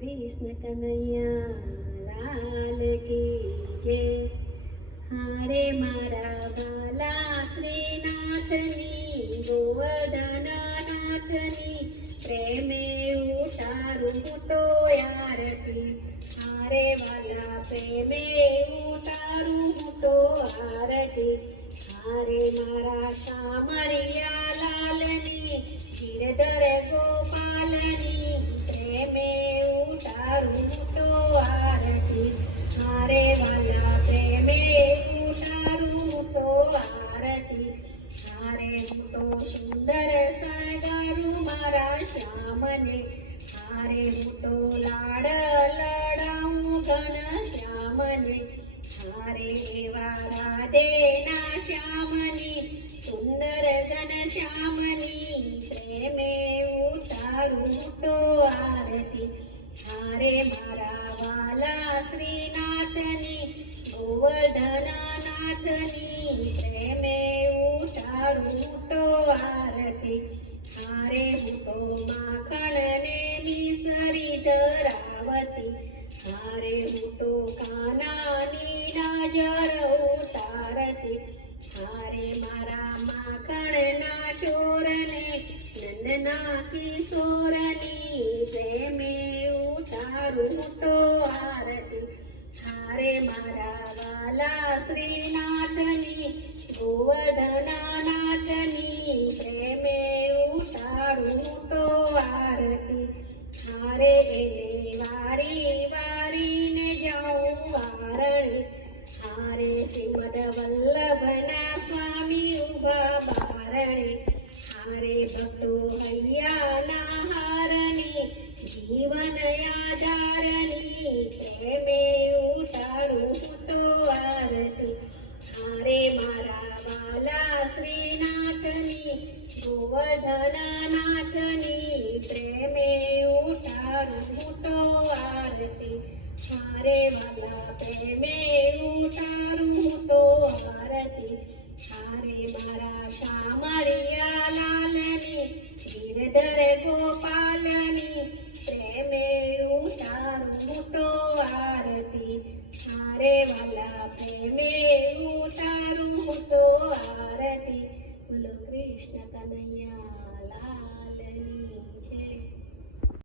कृष्ण कन्हैया लाल की जय। हारे मारा बाला श्रीनाथनी गोवर्धननाथनी प्रेमे उतारू तो आरती। हारे वाला प्रेमे उतारू तो आरती। हारे मारा शामળિયા લાલની ગિરધર ગોપાલની પ્રેમે ઉતારું તો આરતી। હારે વાલા પ્રેમે ઉતારું તો આરતી। હારે હું તો સુંદર શણગારું મારા શ્યામને। હારે હું તો લાડ લડાવું ઘનશ્યામને। હારે એવા રાધેના શ્યામની સુંદર ઘનશ્યામની પ્રેમે ઉતારું તો આરતી। હારે મારા વાલા શ્રીનાથની ગોવર્ધનનાથની પ્રેમે ઉતારું તો આરતી। હારે હું તો માખણને મિસરી ધરાવતી। હારે હું તો કાનાની નજર ઉતારતી। હારે મારા માખણના ચોરને નંદના કિશોરની પ્રેમે ઉતારું તો આરતી। હારે મારા વાલા શ્રીનાથની ગોવર્ધનનાથની પ્રેમે ઉતારું તો આરતી। હારે એને વારી વારીને જાઉં વારણે। હારે શ્રીમદ વલ્લભના સ્વામી ઉભા બારણે। હારે ભક્તો હૈયાના હારની જીવન આધારની પ્રેમે ઉતારું તો આરતી। હારે મારા વાલા શ્રીનાથની ગોવર્ધનનાથની પ્રેમે ઉતારું તો આરતી। હારે વાલા પ્રેમે ઉતારું તો આરતી। હારે મારા શામળિયા લાલની ગિરધર ગોપાલની પ્રેમે ઉતારું તો આરતી। હારે વાલા પ્રેમે ઉતારું તો આરતી। બોલો કૃષ્ણ કનૈયા લાલની જય।